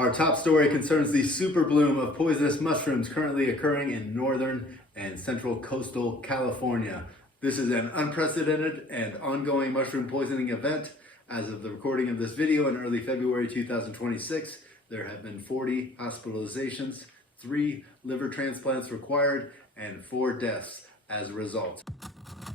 Our top story concerns the super bloom of poisonous mushrooms currently occurring in northern and central coastal California. This is an unprecedented and ongoing mushroom poisoning event. As of the recording of this video in early February 2026, there have been 40 hospitalizations, 3 liver transplants required, and 4 deaths as a result.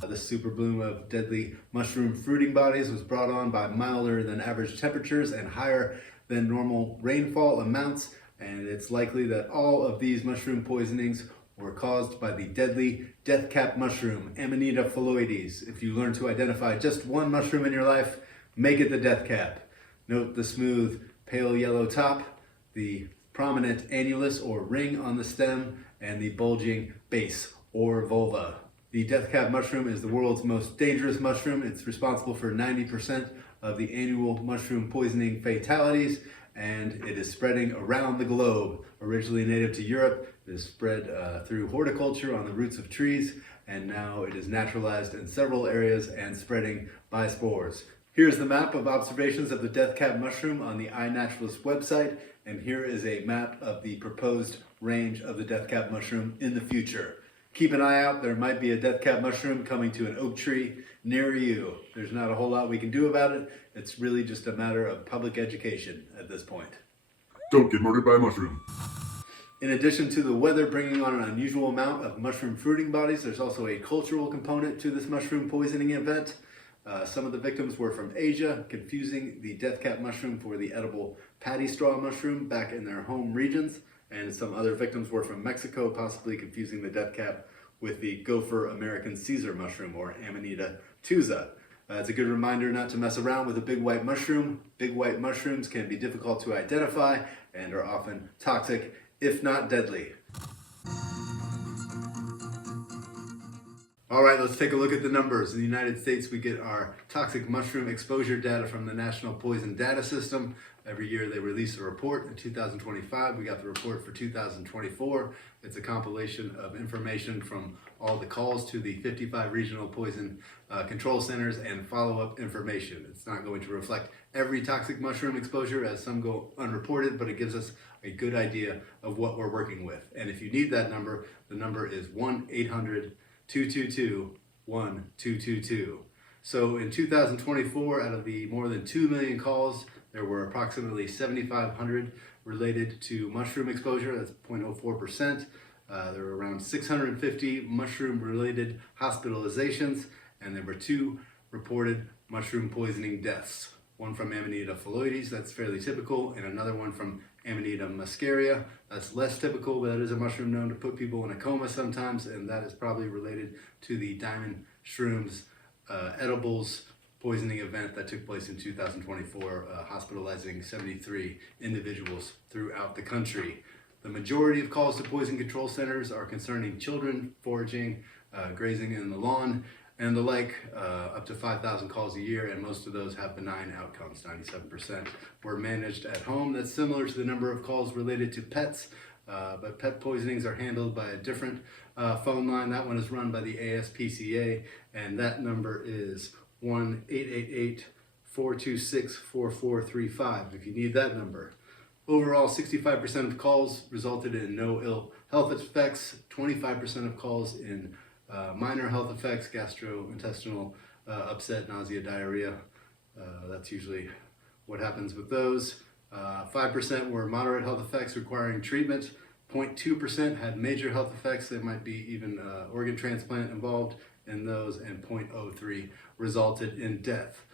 The super bloom of deadly mushroom fruiting bodies was brought on by milder than average temperatures and higher than normal rainfall amounts, and it's likely that all of these mushroom poisonings were caused by the deadly deathcap mushroom, Amanita phalloides. If you learn to identify just one mushroom in your life, make it the deathcap. Note the smooth, pale yellow top, the prominent annulus or ring on the stem, and the bulging base or vulva. The deathcap mushroom is the world's most dangerous mushroom. It's responsible for 90% of the annual mushroom poisoning fatalities, and it is spreading around the globe. Originally native to Europe, it is spread through horticulture on the roots of trees, and now it is naturalized in several areas and spreading by spores. Here's the map of observations of the deathcap mushroom on the Inaturalist website, and here is a map of the proposed range of the deathcap mushroom in the future. Keep an eye out, there might be a deathcap mushroom coming to an oak tree near you. There's not a whole lot we can do about it. It's really just a matter of public education at this point. Don't get murdered by a mushroom. In addition to the weather bringing on an unusual amount of mushroom fruiting bodies, there's also a cultural component to this mushroom poisoning event. Some of the victims were from Asia, confusing the deathcap mushroom for the edible paddy straw mushroom back in their home regions. And some other victims were from Mexico, possibly confusing the deathcap with the gopher American Caesar mushroom, or Amanita tusa. It's a good reminder not to mess around with a big white mushroom. Big white mushrooms can be difficult to identify and are often toxic, if not deadly. All right, let's take a look at the numbers. In the United States, we get our toxic mushroom exposure data from the National Poison Data System. Every year they release a report. In 2025, we got the report for 2024. It's a compilation of information from all the calls to the 55 regional poison control centers and follow-up information. It's not going to reflect every toxic mushroom exposure, as some go unreported, but it gives us a good idea of what we're working with. And if you need that number, the number is 1-800-222-1222. So in 2024, out of the more than 2 million calls, there were approximately 7,500 related to mushroom exposure. That's 0.04%. There were around 650 mushroom-related hospitalizations, and there were 2 reported mushroom poisoning deaths. One from Amanita phalloides, that's fairly typical, and another one from Amanita muscaria. That's less typical, but that is a mushroom known to put people in a coma sometimes, and that is probably related to the diamond shrooms edibles poisoning event that took place in 2024, hospitalizing 73 individuals throughout the country. The majority of calls to poison control centers are concerning children, foraging, grazing in the lawn, and the like, up to 5,000 calls a year, and most of those have benign outcomes. 97% were managed at home. That's similar to the number of calls related to pets, but pet poisonings are handled by a different phone line. That one is run by the ASPCA, and that number is 1-888-426-4435 if you need that number. Overall, 65% of calls resulted in no ill health effects, 25% of calls in minor health effects, gastrointestinal upset, nausea, diarrhea. That's usually what happens with those. 5% were moderate health effects requiring treatment. 0.2% had major health effects. There might be even organ transplant involved in those, and 0.03 resulted in death.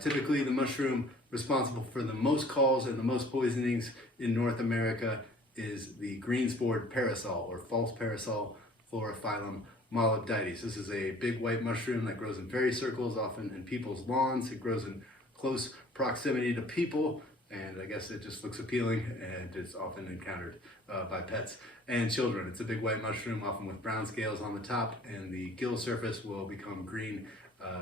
Typically, the mushroom responsible for the most calls and the most poisonings in North America is the Green-spored parasol, or False Parasol, Chlorophyllum Molybdites. This is a big white mushroom that grows in fairy circles, often in people's lawns. It grows in close proximity to people, and I guess it just looks appealing, and it's often encountered by pets and children. It's a big white mushroom, often with brown scales on the top, and the gill surface will become green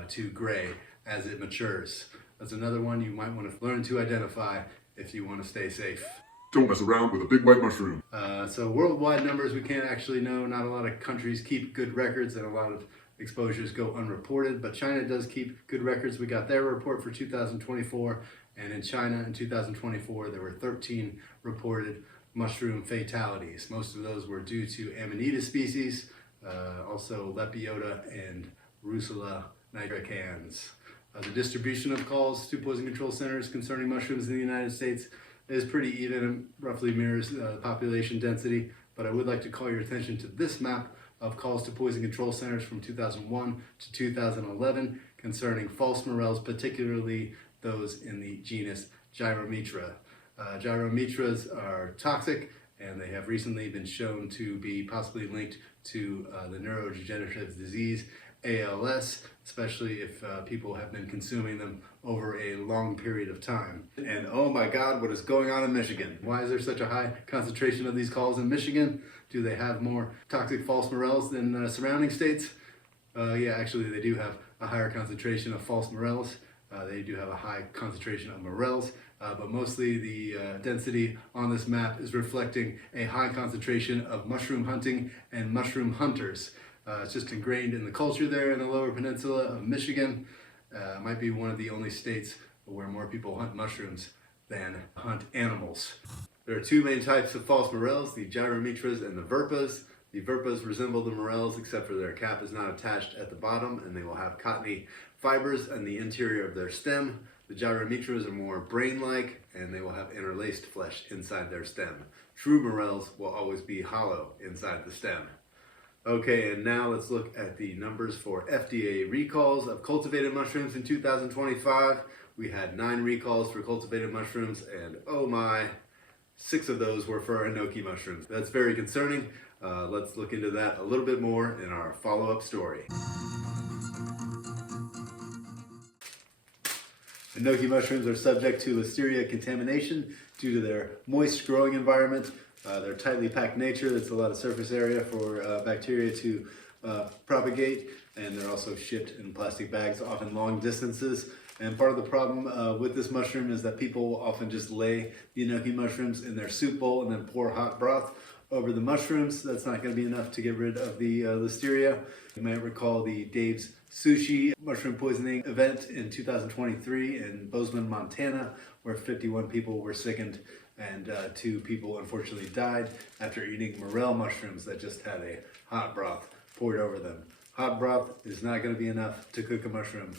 to gray as it matures. That's another one you might want to learn to identify if you want to stay safe. Don't mess around with a big white mushroom. So worldwide numbers we can't actually know. Not a lot of countries keep good records, and a lot of exposures go unreported, but China does keep good records. We got their report for 2024, and in China in 2024, there were 13 reported mushroom fatalities. Most of those were due to Amanita species, also Lepiota and Russula nigricans. The distribution of calls to poison control centers concerning mushrooms in the United States is pretty even and roughly mirrors population density, but I would like to call your attention to this map of calls to poison control centers from 2001 to 2011 concerning false morels, particularly those in the genus Gyromitra. Gyromitras are toxic, and they have recently been shown to be possibly linked to the neurodegenerative disease ALS, especially if people have been consuming them over a long period of time. And oh my God, what is going on in Michigan? Why is there such a high concentration of these calls in Michigan? Do they have more toxic false morels than surrounding states? Yeah, actually they do have a higher concentration of false morels. They do have a high concentration of morels, but mostly the density on this map is reflecting a high concentration of mushroom hunting and mushroom hunters. It's just ingrained in the culture there in the lower peninsula of Michigan. Might be one of the only states where more people hunt mushrooms than hunt animals. There are two main types of false morels, the Gyromitras and the Verpas. The Verpas resemble the morels except for their cap is not attached at the bottom, and they will have cottony fibers in the interior of their stem. The Gyromitras are more brain-like, and they will have interlaced flesh inside their stem. True morels will always be hollow inside the stem. Okay, and now let's look at the numbers for FDA recalls of cultivated mushrooms in 2025. We had 9 recalls for cultivated mushrooms, and oh my, 6 of those were for Enoki mushrooms. That's very concerning. Let's look into that a little bit more in our follow-up story. Enoki mushrooms are subject to Listeria contamination due to their moist growing environment. Their tightly packed nature, that's a lot of surface area for bacteria to propagate, and they're also shipped in plastic bags, often long distances. And part of the problem with this mushroom is that people will often just lay the Enoki mushrooms in their soup bowl and then pour hot broth over the mushrooms. That's not going to be enough to get rid of the Listeria. You might recall the Dave's Sushi mushroom poisoning event in 2023 in Bozeman, Montana, where 51 people were sickened and 2 people unfortunately died after eating morel mushrooms that just had a hot broth poured over them. Hot broth is not going to be enough to cook a mushroom.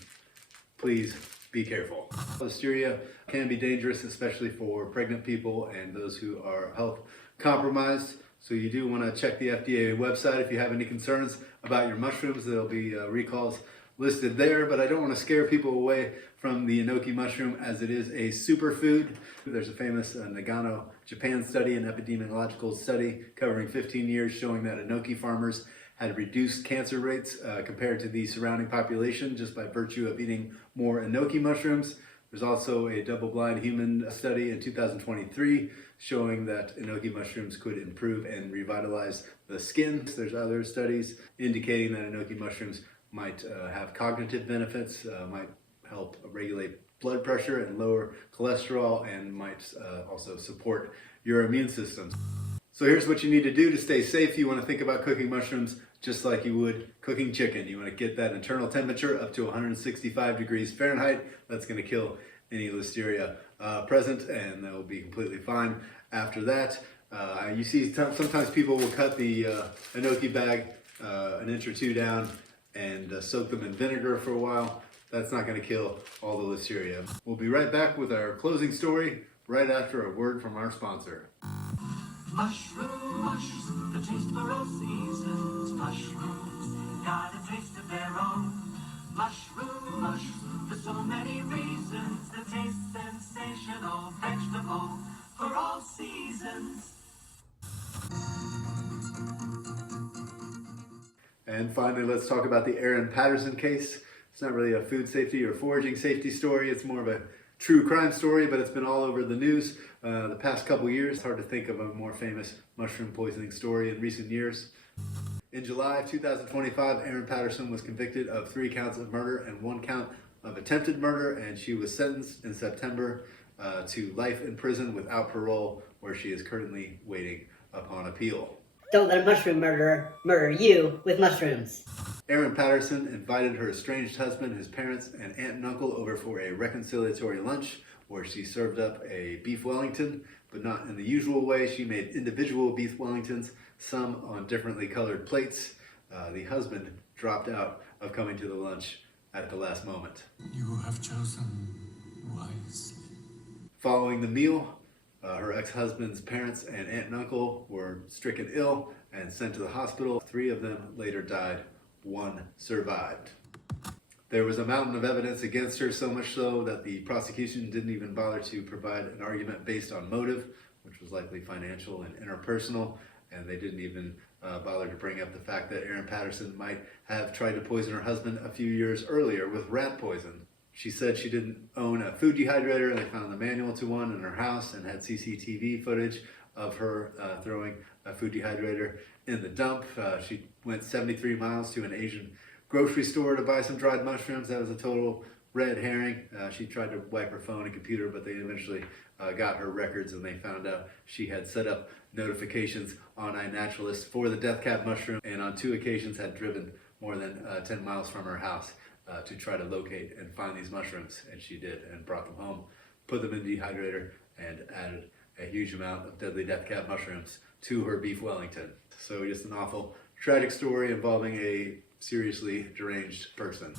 Please be careful. Listeria can be dangerous, especially for pregnant people and those who are health compromised. So you do want to check the FDA website if you have any concerns about your mushrooms. There'll be recalls listed there, but I don't want to scare people away from the Enoki mushroom as it is a superfood. There's a famous Nagano, Japan study, an epidemiological study covering 15 years showing that Enoki farmers had reduced cancer rates compared to the surrounding population just by virtue of eating more Enoki mushrooms. There's also a double-blind human study in 2023 showing that Enoki mushrooms could improve and revitalize the skin. There's other studies indicating that Enoki mushrooms might have cognitive benefits, might help regulate blood pressure and lower cholesterol, and might also support your immune system. So here's what you need to do to stay safe. You want to think about cooking mushrooms just like you would cooking chicken. You want to get that internal temperature up to 165 degrees Fahrenheit. That's going to kill any Listeria present, and that will be completely fine. After that, you see sometimes people will cut the Enoki bag an inch or 2 down and soak them in vinegar for a while. That's not going to kill all the Listeria. We'll be right back with our closing story right after a word from our sponsor. Mushrooms, the taste for all seasons. Mushrooms, got a taste of their own. Mushrooms, for so many reasons. The taste sensational, vegetable for all seasons. And finally, let's talk about the Erin Patterson case. It's not really a food safety or foraging safety story. It's more of a true crime story, but it's been all over the news the past couple years. It's hard to think of a more famous mushroom poisoning story in recent years. In July of 2025, Erin Patterson was convicted of 3 counts of murder and 1 count of attempted murder, and she was sentenced in September to life in prison without parole, where she is currently waiting upon appeal. Don't let a mushroom murderer murder you with mushrooms. Erin Patterson invited her estranged husband, his parents, and aunt and uncle over for a reconciliatory lunch where she served up a beef Wellington, but not in the usual way. She made individual beef Wellingtons, some on differently colored plates. The husband dropped out of coming to the lunch at the last moment. You have chosen wisely. Following the meal, her ex-husband's parents and aunt and uncle were stricken ill and sent to the hospital. 3 of them later died. 1 survived. There was a mountain of evidence against her, so much so that the prosecution didn't even bother to provide an argument based on motive, which was likely financial and interpersonal, and they didn't even bother to bring up the fact that Erin Patterson might have tried to poison her husband a few years earlier with rat poison. She said she didn't own a food dehydrator, and they found the manual to one in her house and had CCTV footage of her throwing a food dehydrator in the dump. She went 73 miles to an Asian grocery store to buy some dried mushrooms. That was a total red herring. She tried to wipe her phone and computer, but they eventually got her records and they found out she had set up notifications on Inaturalist for the deathcap mushroom, and on 2 occasions had driven more than 10 miles from her house to try to locate and find these mushrooms, and she did, and brought them home, put them in the dehydrator, and added a huge amount of deadly deathcap mushrooms to her beef Wellington. So just an awful, tragic story involving a seriously deranged person.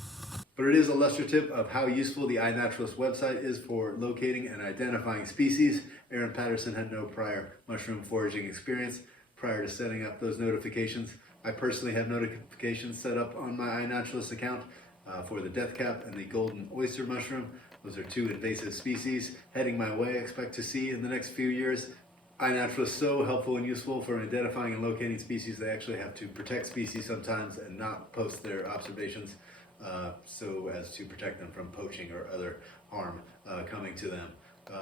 But it is illustrative of how useful the Inaturalist website is for locating and identifying species. Erin Patterson had no prior mushroom foraging experience prior to setting up those notifications. I personally have notifications set up on my Inaturalist account for the deathcap and the golden oyster mushroom. Those are 2 invasive species heading my way. I expect to see in the next few years. Inaturalist is so helpful and useful for identifying and locating species. They actually have to protect species sometimes and not post their observations so as to protect them from poaching or other harm coming to them.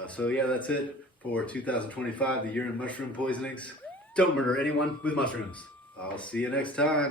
So yeah, that's it for 2025, the year in mushroom poisonings. Don't murder anyone with mushrooms. I'll see you next time.